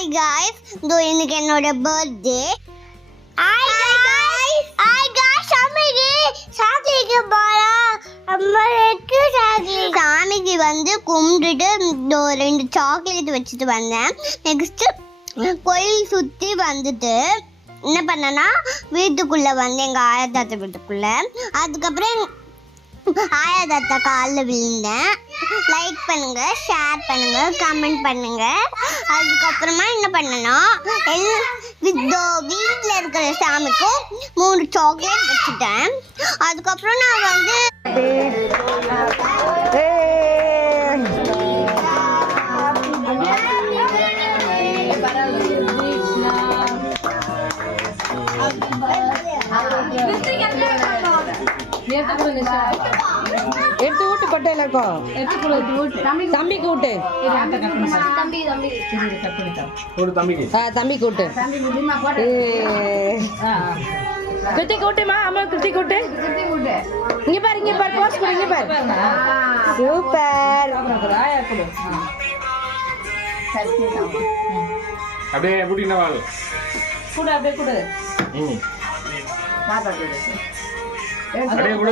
Hi guys, இன்னைக்கு என்னோட birthday. Hi guys. சாமிக்கு சாக்லேட் போறா. அம்மா எனக்கு சாக்லேட். சாமிக்கு வந்து கும்பிட்டுட்டு ரெண்டு சாக்லேட் வச்சுட்டு வந்தேன். நெக்ஸ்ட் கோயில் சுற்றி வந்துட்டு என்ன பண்ணேன்னா வீட்டுக்குள்ளே வந்து எங்கள் ஆயா தாத்தா வீட்டுக்குள்ள. அதுக்கப்புறம் ஆயா தாத்தா காலில் விழுந்தேன். லைக் பண்ணுங்க, ஷேர் பண்ணுங்க, கமெண்ட் பண்ணுங்க. அதுக்கப்புறமா என்ன பண்ணனா வீட்டில் இருக்கிற சாமிக்கும் 3 சாக்லேட் வச்சுட்டேன். அதுக்கப்புறம் நான் வந்து எடுத்து ஊட்டு பட்ட எல்லாருக்கும் தம்பி கூட்டு தம்பி கூட்டு கிருத்தி கூட்டுமா அம்மா கிருத்தி கூட்டு இங்க பாரு போஸ்ட் கொடு இங்க பாரு சூப்பர் அப்படியே புடினா வாங்க கூட அப்படியே கூட அப்படியே கூட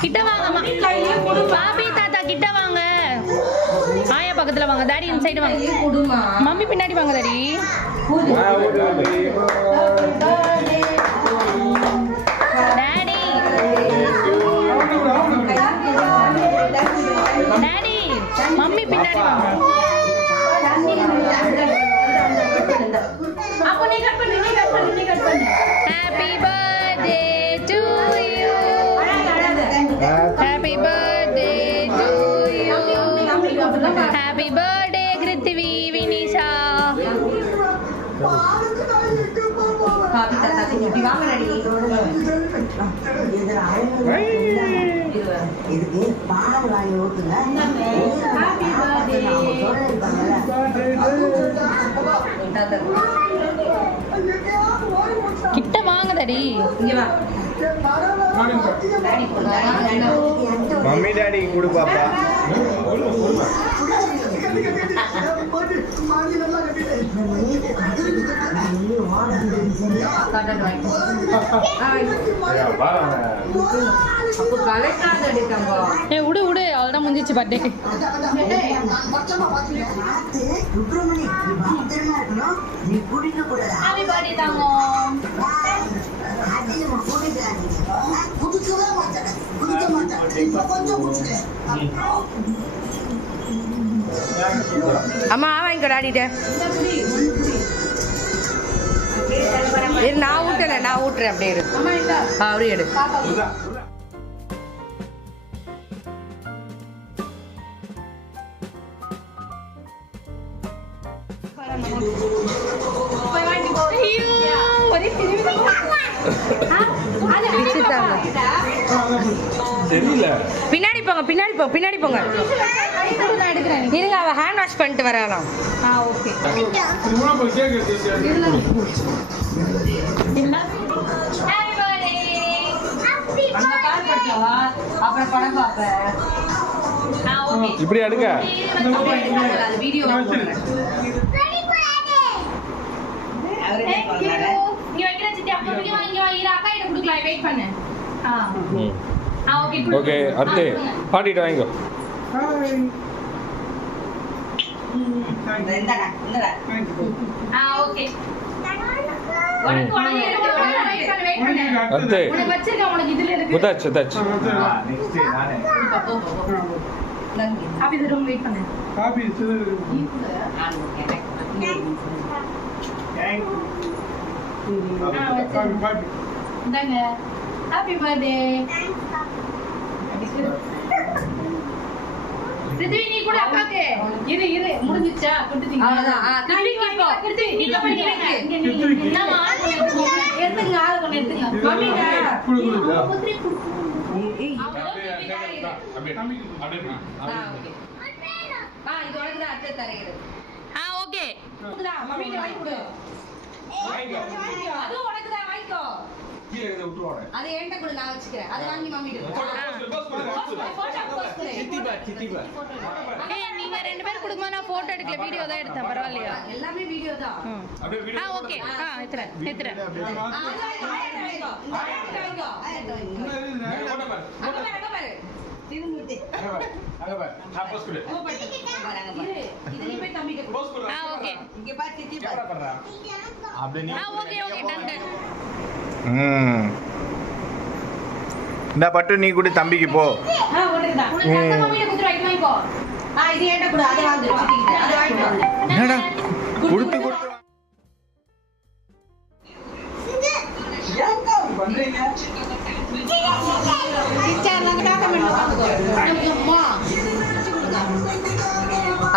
கிட்ட வாங்க பாபி தாத்தா கிட்ட வாங்க ஆயா பக்கத்துல வாங்க டாடி இந்த சைடு வாங்க மம்மி பின்னாடி வாங்க டாடி டாடி டாடி மம்மி பின்னாடி வாங்க அப்போ நீ கட் பண்ணு happy birthday to you Happy birthday to you. Happy birthday Krithvi Vinisha. Happy birthday to you. கிட்ட வாங்க டாடி இங்க வா மம்மி டாடி கொடு பாப்பா விடு அவ்வளோதான் முடிஞ்சிச்சு பர்த்டேக்கு அம்மா வாங்கிக்கோ டாடிட்ட நான் ஊட்டுறேன் அப்படியே இரு அப்படியே எடு தெரியல. பின்னாடி போங்க, பின்னாடி போங்க, பின்னாடி போங்க. இருங்க, அவ ஹேண்ட் வாஷ் பண்ணிட்டு வரலாம். ஓகே. அப்புறம் படம் பாப்பேன். இப்படி அடுக்க வீடியோ ஓகே. அடுத்து பாட்டிட்டு வாங்கிக்கோ. அடுத்து முத்தாச்சு முத்தாச்சு. Happy birthday. ரித்வி நீ கூட அப்பாக்கு இரு முடிஞ்சிச்சா கொடுத்தீங்க அவ்வளவுதான். கிருத்திக்கு இப்போ கிருத்தி நீங்க படிக்கிறீங்க. என்னமா எடுத்துங்க ஆளு கொண்டு எடுத்துங்க. மம்மிங்க புத்ரி குடு. இது உனக்கு தான் அத்தை தரேன். ஓகே. மம்மிக்கு வாங்கி கொடு. அது உனக்கு தான் வாங்கிக்கோ. கீழே இத விட்டுவாங்க. அது என்கிட்ட கொடு, நான் வச்சுக்கிறேன். அது வாங்கி மம்மிக்கு கொடு. சித்திபா. ஏய் நீங்க ரெண்டு பேரும் கொடுக்கும்போது நான் போட்டோ எடுக்கல, வீடியோ தான் எடுத்தேன். பரவாயில்லையா? எல்லாமே வீடியோ தான். அப்படியே வீடியோ. ஓகே. எத்துறேன். இந்த பட்டு நீ கூட தம்பிக்கு போ. என்னடா கொடுத்து கொடுத்து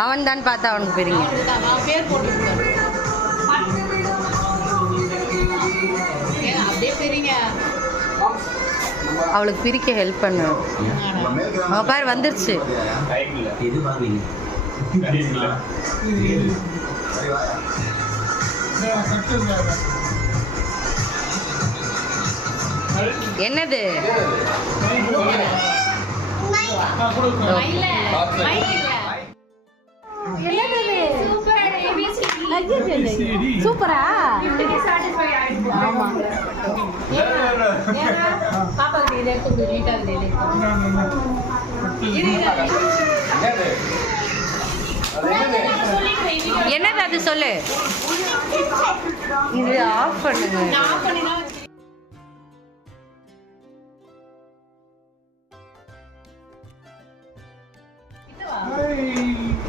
அவன் தான் பார்த்தா அவனுக்கு பெரிய பேர் போட்டு அப்படியே பெரியங்க. அவளுக்கு பிரிக்க ஹெல்ப் பண்ணு. அவன் பாரு வந்துருச்சு. என்னது சூப்பரா என்னது அது சொல்லு. இது ஆஃப் பண்ணுங்க.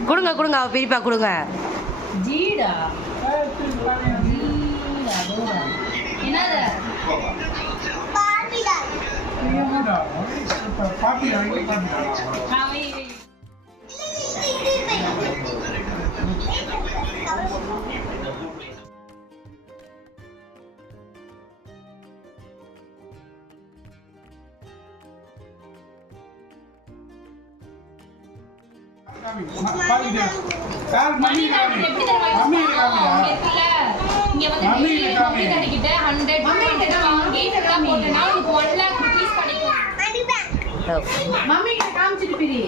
கொடுங்க கொடுங்க, அவ பிரிப்பா கொடுங்க. ஜீடா என்னது மம்மி கிட்ட காமிச்சிட்டு பிரி.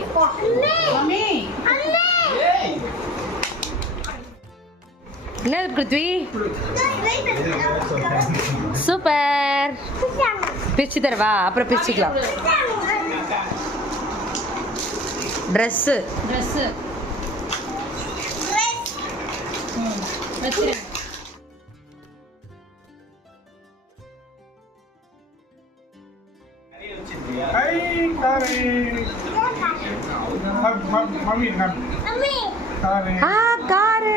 மம்மி என்ன பிருத்வி? சூப்பர். பிரிச்சு தரவா? அப்புறம் பிரிச்சுக்கலாம். ட்ரெஸ் வச்சிரு. காரு.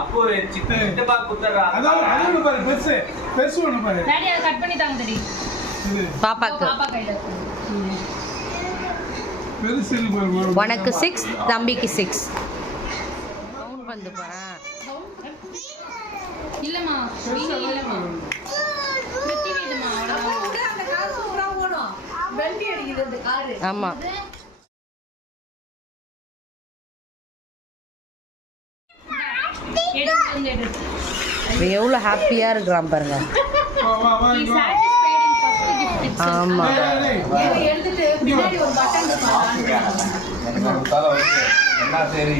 அப்போ சித்தப்பா குத்தறா. அது பாரு பெருசு ஒன்னு பாரு. டாடி அதை கட் பண்ணி தாங்க டாடி. பாப்பாக்கு பாப்பா கையில இருக்கு. உனக்கு 6 தம்பிக்கு 6 கவுண்ட் வந்து போறேன். இல்லம்மா இல்லம்மா பிரித்திவி இதுமா ஆமா எவ்வளோ ஹாப்பியா இருக்கிறான் பாருங்க. ஆமா என்ன சரி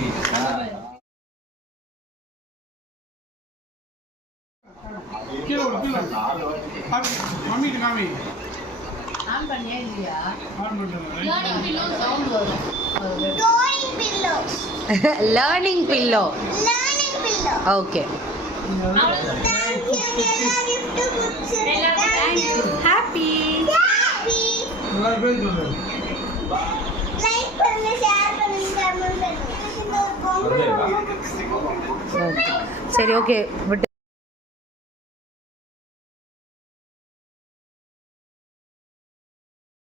லேர்னிங் பில்லோ. ஓகே ஹாப்பி சரி ஓகே விட்டு